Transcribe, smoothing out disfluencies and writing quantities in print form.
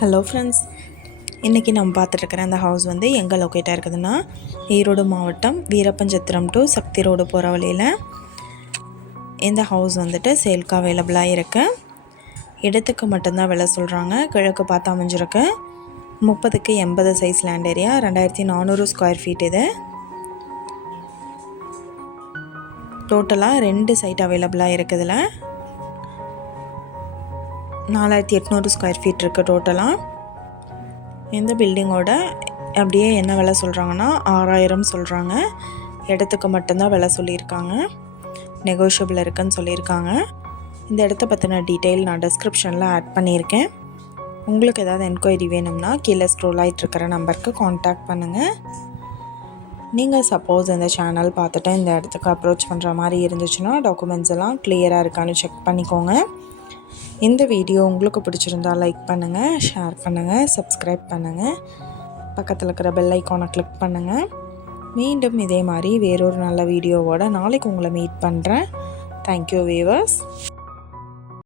Hello friends, இன்றைக்கி நம்ம பார்த்துட்ருக்கிற அந்த ஹவுஸ் வந்து எங்கே லொக்கேட்டாக இருக்குதுன்னா ஈரோடு மாவட்டம் வீரப்பஞ்சத்திரம் டு சக்தி ரோடு போகிற வழியில் இந்த ஹவுஸ் வந்துட்டு சேல்க்கு அவைலபிளாக இருக்குது. இடத்துக்கு மட்டும்தான் விலை சொல்கிறாங்க. கிழக்கு பார்த்து அமைஞ்சிருக்கு. 30க்கு 80 size land area, 2400 square feet. இது டோட்டலாக 2 சைட் அவைலபிளாக இருக்குதுல 4800 ஸ்கொயர் ஃபீட் இருக்குது டோட்டலாக. இந்த பில்டிங்கோட அப்படியே என்ன விலை சொல்கிறாங்கன்னா 6000 சொல்கிறாங்க. இடத்துக்கு மட்டும்தான் விலை சொல்லியிருக்காங்க. நெகோஷியபிள் இருக்குன்னு சொல்லியிருக்காங்க. இந்த இடத்த பற்றின டீட்டெயில் நான் டிஸ்கிரிப்ஷனில் ஆட் பண்ணியிருக்கேன். உங்களுக்கு ஏதாவது என்கொயரி வேணும்னா கீழே ஸ்க்ரோல் ஆகிட்டு இருக்கிற நம்பருக்கு காண்டாக்ட் பண்ணுங்கள். நீங்கள் சப்போஸ் இந்த சேனல் பார்த்துட்டு இந்த இடத்துக்கு அப்ரோச் பண்ணுற மாதிரி இருந்துச்சுன்னா டாக்குமெண்ட்ஸ் எல்லாம் கிளியராக இருக்கான்னு செக் பண்ணிக்கோங்க. இந்த வீடியோ உங்களுக்கு பிடிச்சிருந்தால் லைக் பண்ணுங்கள், ஷேர் பண்ணுங்கள், சப்ஸ்கிரைப் பண்ணுங்கள், பக்கத்தில் இருக்கிற பெல் ஐக்கானை கிளிக் பண்ணுங்கள். மீண்டும் இதே மாதிரி வேறொரு நல்ல வீடியோவோட நாளைக்கு உங்களை மீட் பண்ணுறேன். Thank you viewers.